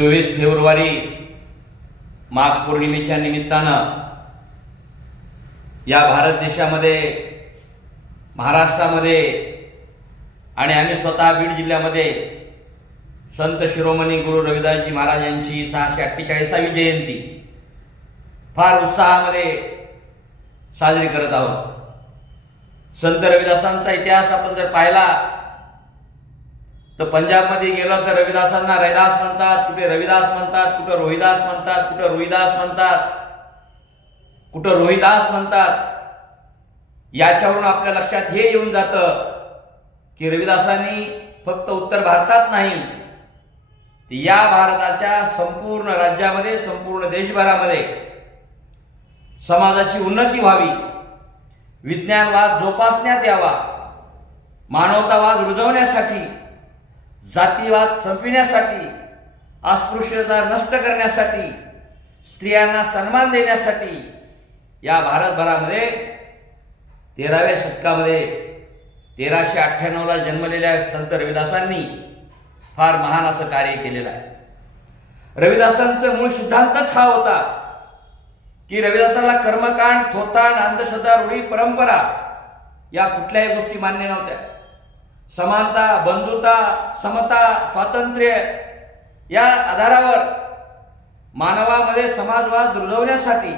चोवीस फेब्रुवारी माघ पौर्णिमेच्या निमित्तानं या भारत देशामध्ये महाराष्ट्रामध्ये आणि आम्ही स्वतः बीड जिल्ह्यामध्ये संत शिरोमणी गुरु रविदासजी महाराज यांची सहाशे अठ्ठेचाळीसावी जयंती फार उत्साहामध्ये साजरी करत आहोत. संत रविदासांचा इतिहास आपण जर पाहिला तर पंजाबमध्ये गेलं तर रविदासांना रैदास म्हणतात कुठे रविदास म्हणतात कुठं रोहिदास म्हणतात कुठं रोहिदास म्हणतात कुठं रोहिदास म्हणतात. याच्यावरून आपल्या लक्षात हे येऊन जातं की रविदासांनी फक्त उत्तर भारतात नाही या भारताच्या संपूर्ण राज्यामध्ये संपूर्ण देशभरामध्ये समाजाची उन्नती व्हावी विज्ञानवाद जोपासण्यात यावा मानवतावाद रुजवण्यासाठी जातीवाद संपविण्यासाठी अस्पृश्यता नष्ट करण्यासाठी स्त्रियांना सन्मान देण्यासाठी या भारतभरामध्ये तेराव्या शतकामध्ये तेराशे अठ्ठ्याण्णवला जन्मलेल्या संत रविदासांनी फार महान असं कार्य केलेलं आहे. रविदासांचं मूळ सिद्धांतच हा होता की रविदासाला कर्मकांड थोतांड अंधश्रद्धा रूढी परंपरा या कुठल्याही गोष्टी मान्य नव्हत्या. समानता बंधुता समता स्वातंत्र्य या आधारावर मानवामध्ये समाजवाद रुजवण्यासाठी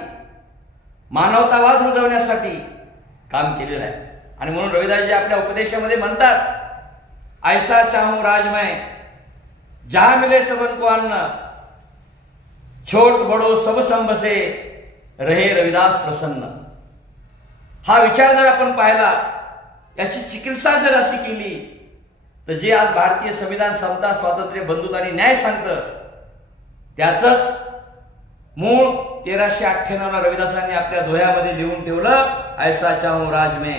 मानवतावाद रुजवण्यासाठी काम केलेलं आहे. आणि म्हणून रविदासजी आपल्या उपदेशामध्ये म्हणतात ऐसा चाहूं राजमय जहा मिले सबन को अन्न छोट बडो सब संबसे रहे रविदास प्रसन्न. हा विचार जर आपण पाहिला याची चिकित्सा जर अशी केली तर जे आज भारतीय संविधान समता स्वातंत्र्य बंधुता आणि न्याय सांगतं त्याचंच मूळ तेराशे अठ्ठ्याण्णवला रविदासांनी आपल्या धुळ्यामध्ये लिहून ठेवलं ऐसा चाहूं राज मे.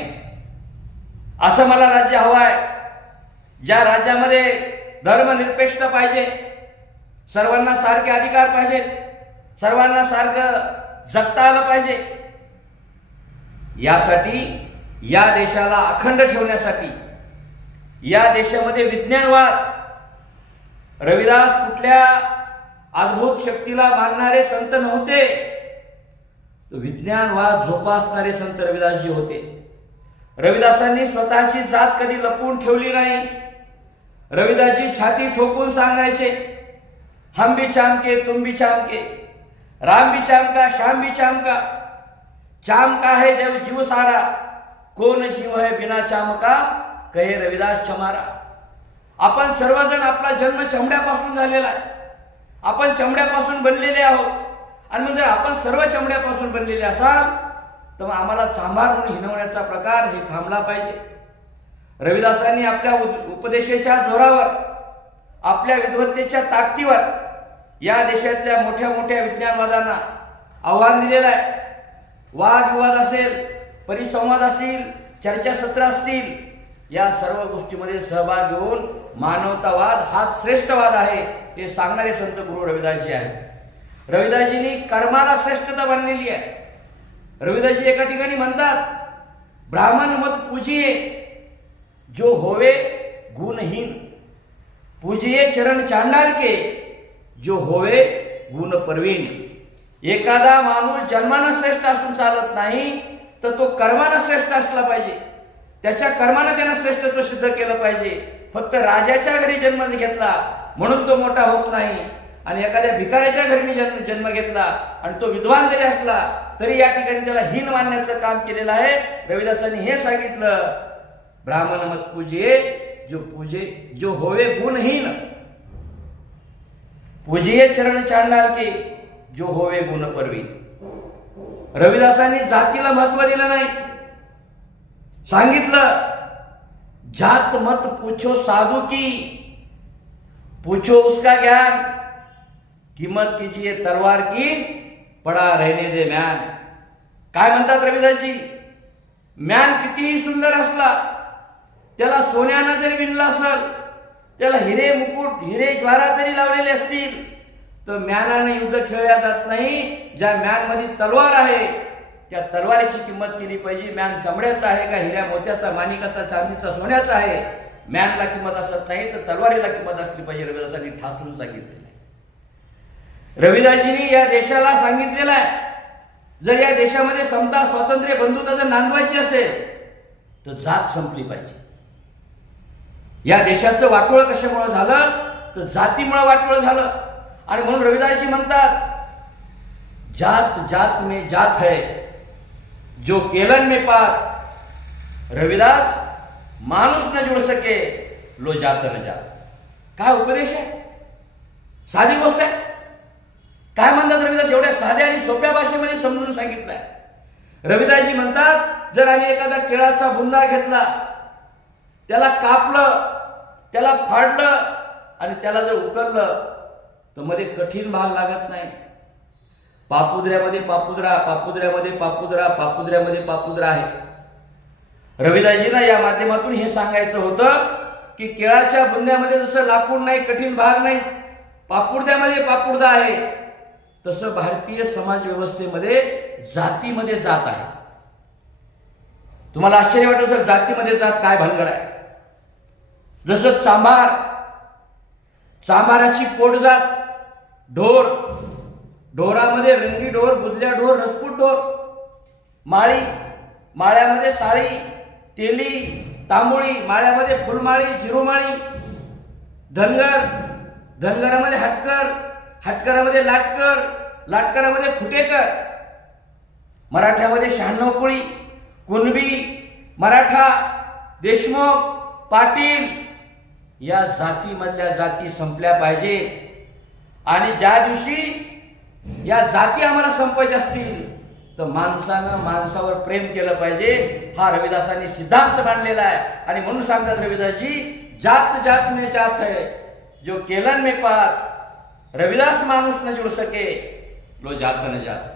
असं मला राज्य हवंय ज्या राज्यामध्ये धर्मनिरपेक्षता पाहिजे सर्वांना सारखे अधिकार पाहिजेत सर्वांना सारखं जगता आलं पाहिजे. यासाठी या देशाला अखंड ठेवण्यासाठी या देशामध्ये विज्ञानवाद रविदास कुठल्या अद्भुत शक्तीला मानणारे संत नव्हते विज्ञानवाद जोपासणारे संत रविदासजी होते. रविदासांनी स्वतःची जात कधी लपवून ठेवली नाही. रविदासजी छाती ठोकून सांगायचे हम भी चामके तुम भी चामके राम भी चामका श्याम भी चामका चामका है जब जीव सारा कोण जीव है बिना चामका कहे रविदास चमारा. आपण सर्वजण आपला जन्म चमड्यापासून झालेला आहे. आपण चमड्यापासून बनलेले आहोत. आणि मग जर आपण सर्व चमड्यापासून बनलेले असाल तर मग आम्हाला चांभार म्हणून हिनवण्याचा प्रकार हे थांबला पाहिजे. रविदासांनी आपल्या उद- उपदेशाच्या जोरावर आपल्या विद्वत्तेच्या ताकदीवर या देशातल्या मोठ्या मोठ्या विज्ञानवादांना आव्हान दिलेलं आहे. वादविवाद असेल परिसंवाद असतील चर्चासत्र असतील या सर्व गोष्टीमध्ये सहभाग घेऊन मानवतावाद हा श्रेष्ठवाद आहे हे सांगणारे संत गुरु रविदासजी आहेत. रविदासजींनी कर्माला श्रेष्ठता बनलेली आहे. रविदासजी एका ठिकाणी म्हणतात ब्राह्मण मत पूजिये जो होवे गुणहीन. पूजिये चरण चांडाल के जो होवे गुण परवीण एखादा माणूस जन्मानं श्रेष्ठ असून चालत नाही तर तो कर्मानं श्रेष्ठ असला पाहिजे. त्याच्या कर्मानं त्यानं श्रेष्ठत्व सिद्ध केलं पाहिजे. फक्त राजाच्या घरी जन्म घेतला म्हणून तो मोठा होत नाही. आणि एखाद्या भिकाऱ्याच्या घरी जन्म जन्म घेतला आणि तो विद्वान जरी असला तरी या ठिकाणी त्याला हीन मानण्याचं काम केलेलं आहे. रविदासांनी हे सांगितलं ब्राह्मण मत पूजे जो पूजे जो होवे गुणहीन पूजिये चरण चांडाल की जो होवे गुण परवी रविदासांनी जातीला महत्त्व दिलं नाही. सांगितलं जात मत पूछो साधू की पूछो उसका ज्ञान किंमत कीजिए तलवार की पडा रहने दे म्यान. काय म्हणतात रविदासजी? म्यान कितीही सुंदर असला त्याला सोन्यानं जरी विणलं असल त्याला हिरे मुकुट हिरे ज्वारा जरी लावलेले असतील तर म्यानाने युद्ध खेळल्या जात नाही. ज्या म्यानमध्ये तलवार आहे त्या तलवारीची किंमत केली पाहिजे. म्यान चमड्याचा आहे का हिऱ्या मोत्याचा मानिकाचा चांदीचा सोन्याचा आहे? म्यानला किंमत असत नाही तर तलवारीला किंमत असली पाहिजे रविदासांनी ठासून सांगितलेलं आहे. रविदासजींनी या देशाला सांगितलेलं आहे. जर या देशामध्ये समता स्वातंत्र्य बंधुता जर नांदवायची असेल तर जात संपली पाहिजे. या देशाचं वाटोळ कशामुळं झालं? तर जातीमुळं वाटोळ झालं. आणि म्हणून रविदासजी म्हणतात जात जात में जात है जो केलन में पात रविदास माणूस न जुड़ सके लो जात न जात. काय उपदेश आहे? साधी गोष्ट आहे. काय म्हणतात रविदास? एवढ्या साध्या आणि सोप्या भाषेमध्ये समजून सांगितलंय. रविदासजी म्हणतात जर आम्ही एखादा केळाचा बुंदा घेतला त्याला कापलं त्याला फाडलं आणि त्याला जर उकरलं तर मध्ये कठीण भाग लागत नाही. पापुद्र्यामध्ये पापुद्रा पापुद्र्यामध्ये पापुद्रा पापुद्र्यामध्ये पापुद्रा आहे. रविदासजींना या माध्यमातून हे सांगायचं होतं की केळाच्या बुंद्यामध्ये जसं लाकूड नाही कठीण भाग नाही पापुर्द्यामध्ये पापुर्दा आहे तसं भारतीय समाज व्यवस्थेमध्ये जातीमध्ये जात आहे. तुम्हाला आश्चर्य वाटत सर जातीमध्ये जात काय भानगड आहे? जसं चांभार चांभाराची पोटजात ढोर ढोरामध्ये रंगी ढोर बुदल्या ढोर रजपूत ढोर माळी. माळ्यामध्ये साळी तेली तांबोळी. माळ्यामध्ये फुलमाळी जिरोमाळी. धनगर. धनगरामध्ये हटकर. हटकरामध्ये लाटकर. लाटकरामध्ये खुटेकर. मराठ्यामध्ये शहाण्णव कोळी. कुणबी मराठा देशमुख पाटील. या जातीमधल्या जाती संपल्या पाहिजे आणि ज्या दिवशी या जाती आम्हाला संपवायच्या असतील तर माणसानं माणसावर प्रेम केलं पाहिजे. हा रविदासांनी सिद्धांत मांडलेला आहे. आणि म्हणून सांगतात रविदासजी जात जात में जात है जो केलन में पात रविदास माणूस न जुड़ सके लो जात न जात.